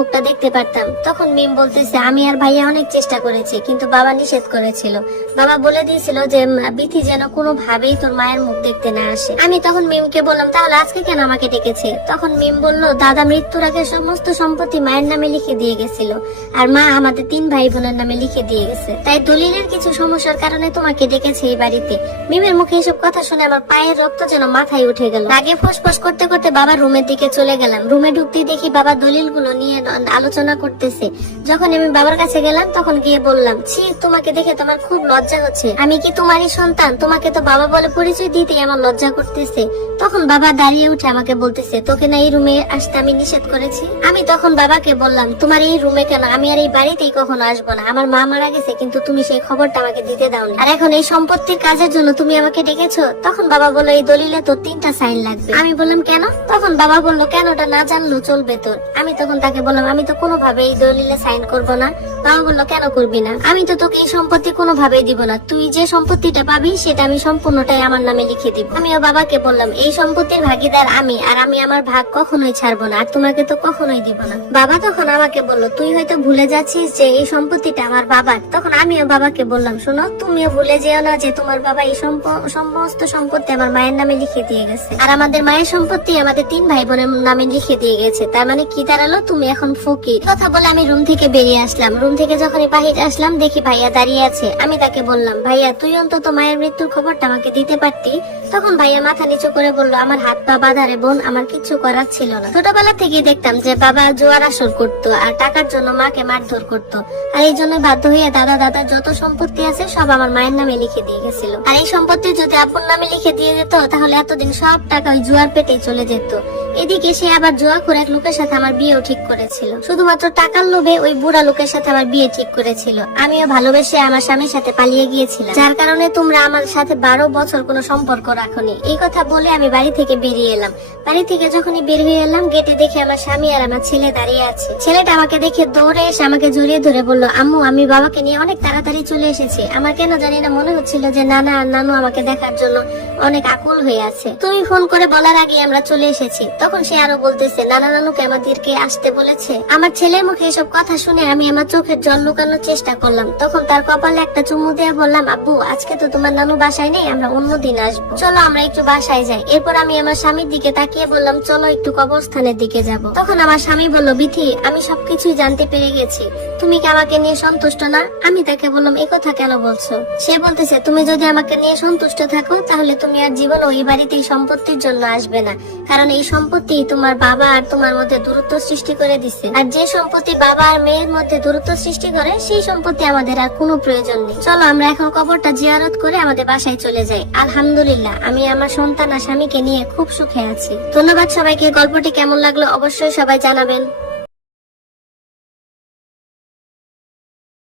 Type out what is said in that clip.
মুখটা দেখতে পারতাম। তখন মিম বলতেছে, আমি আর ভাইয়া অনেক চেষ্টা করেছি, কিন্তু বাবা নিষেধ করেছিল। বাবা বলে দিয়েছিল যে বিথি যেন কোনো ভাবেই তোর মায়ের মুখ দেখতে না আসে। আমি তখন মিমকে বললাম, তাহলে আজকে কেন আমাকে ডেকেছে? তখন মিম বলল, দাদা মৃত্যুর আগে সমস্ত সম্পত্তি মায়ের নামে লিখে দিয়ে গেছিল, আর মা আমাদের তিন ভাই বোনের নামে লিখে দিয়ে গেছে। তাই দলিলের কিছু সমস্যার কারণে তোমাকে ডেকেছে এই বাড়িতে। মিমের মুখে এসব কথা শুনে আমার পায়ের রক্ত যেন মাথায় উঠে গেল। আগে ফোসফোস করতে করতে বাবার রুমের দিকে চলে গেলাম। রুমে ঢুকতেই দেখি বাবা দলিলগুলো নিয়ে আলোচনা করতেছে। যখন আমি বাবার কাছে গেলাম, তখন গিয়ে বললাম, ছি, তোমাকে দেখে তোমার খুব লজ্জা হচ্ছে। আমি কি তোমারই সন্তান? তোমাকে তো বাবা বলে পরিচয় দিতে আমার লজ্জা করতেছে। তখন বাবা দাঁড়িয়ে উঠে আমাকে বলতেছে, তোকে না এই রুমে আসতে আমি নিষেধ করেছি? আমি তখন বাবাকে বললাম, তোমার এই রুমে কেন? আমি আর এই বাড়িতেই কখনো আসব না। আমার মা মারা গেছে, কিন্তু তুমি সেই খবরটা আমাকে দিতে দাওনি। আর এখন এই সম্পত্তির কাজের জন্য তুমি আমাকে ডেকেছো? তখন বাবা বলল, এই দলিলে তোর তিনটা সাইন লাগবে। আমি বললাম, কেন? তখন বাবা বলল, কেন? ওটা না জানলো চলবে তোর। আমি তখন তাকে বললাম আমি তো কোনোভাবে এই দলিলে সাইন করব না। বাবা বলল, কেন করবি না? আমি তো তোকে এই সম্পত্তি কোনোভাবেই দিব না। তুই যে সম্পত্তিটা পাবি, সেটা আমি সম্পূর্ণটাই আমার নামে লিখে দিব। আমিও বাবাকে বললাম, এই সম্পত্তির ভাগিদার আমি, আর আমি আমার ভাগ কখনোই ছাড়বো না, আর তোমাকে তো কখনোই দিব না। বাবা তখন আমাকে বলল, তুই হয়তো ভুলে যাচ্ছিস যে এই সম্পত্তিটা আমার বাবার। তখন আমিও বাবাকে বললাম, শোনো, তুমিও ভুলে যেও না যে তোমার বাবা এই সমস্ত সম্পত্তি আমার মায়ের নামে লিখে দিয়ে গেছে। আর আমাদের মায়ের সম্পত্তি আমাদের তিন ভাই বোনের নামে লিখে দিয়ে গেছে। তার মানে কি দাঁড়াল? তুমি এখন ফকি কথা বলে আমি রুম থেকে বেরিয়ে আসলাম। রুম থেকে যখনই বাহিরে আসলাম, দেখি ভাইয়া দাঁড়িয়ে আছে। আমি তাকে বললাম, ভাইয়া, তুই অন্তত মায়ের মৃত্যুর খবরটা আমাকে দিতে পারতি? তখন ভাইয়া মাথা নিচু করে বলল, আমার হাত পা বাঁধা রে বোন, আমার কিচ্ছু করার ছিল না। ছোটবেলা থেকেই দেখতাম যে বাবা জোয়ার আসর করতো আর টাকার জন্য মাকে মারধর করতো। আর এই জন্য বাধ্য হয়ে দাদা দাদা যত সম্পত্তি আছে সব আমার মায়ের নামে লিখে দিয়ে গেছিল। আর এই সম্পত্তি যদি আপুর নামে লিখে দিয়ে যেত, তাহলে এতদিন সব টাকা ওই জুয়ার পেটেই চলে যেত। এদিকে সে আবার জোয়া করে এক লোকের সাথে আমার বিয়েও ঠিক করেছিল। শুধুমাত্র টাকার লোভে ওই বুড়া লোকের সাথে আমার বিয়ে ঠিক করেছিল। আমিও ভালোবেসে আমার স্বামীর সাথে পালিয়ে গিয়েছিলাম। যার কারণে তোমরা আমার সাথে বারো বছর কোনো সম্পর্ক রাখনি। এই কথা বলে আমি বাড়ি থেকে বেরিয়ে এলাম। বাড়ি থেকে যখনই বের হয়ে এলাম, গেটে দেখে আমার স্বামী আর আমার ছেলে দাঁড়িয়ে আছে। ছেলেটা আমাকে দেখে দৌড়ে এসে আমাকে জড়িয়ে ধরে বলল, আম্মু, আমি বাবাকে নিয়ে অনেক তাড়াতাড়ি চলে এসেছি। আমার কেন জানি না মনে হচ্ছিল যে নানা আর নানু আমাকে দেখার জন্য অনেক আকুল হয়ে আছে। তুমি ফোন করে বলার আগে আমরা চলে এসেছি। তখন সে আরও বলতেছে, নানা নানুকে আমাদেরকে আসতে বলেছে। আমার ছেলের মুখে এসব কথা শুনে আমি আমার চোখের জল লুকানোর চেষ্টা করলাম। তখন তার কপালে একটা চুমু দিয়ে বললাম, আব্বু, আজকে তো তোমার নানু বাসায় নেই, আমরা অন্য দিন আসব। চলো আমরা একটু বাসায় যাই। এরপর আমি আমার স্বামীর দিকে তাকিয়ে বললাম, চলো একটু কবরস্থানের দিকে যাব। তখন আমার স্বামী বলল, বিথি, আমি সবকিছুই জানতে পেরে গেছি। তুমি কি আমাকে নিয়ে সন্তুষ্ট না? আমি তাকে বললাম কথা কেন বলছো? সে বলতেছে, তুমি যদি আমাকে নিয়ে সন্তুষ্ট থাকো, তাহলে তুমি আর জীবন ওই বাড়িতে এই সম্পত্তির জন্য আসবে না। কারণ এই সম্পত্তি তোমার বাবা আর তোমার মধ্যে দূরত্ব সৃষ্টি করে দিচ্ছে আর যে সম্পত্তি বাবা আর মেয়ের মধ্যে দূরত্ব সৃষ্টি করে, সেই সম্পত্তি আমাদের আর কোনো প্রয়োজন নেই। চলো আমরা এখন কবরটা জিয়ারত করে আমাদের বাসায় চলে যাই। আলহামদুলিল্লাহ, আমি আমার সন্তান আর স্বামীকে নিয়ে খুব সুখে আছি। ধন্যবাদ সবাইকে, গল্পটি কেমন লাগল অবশ্যই সবাই জানাবেন।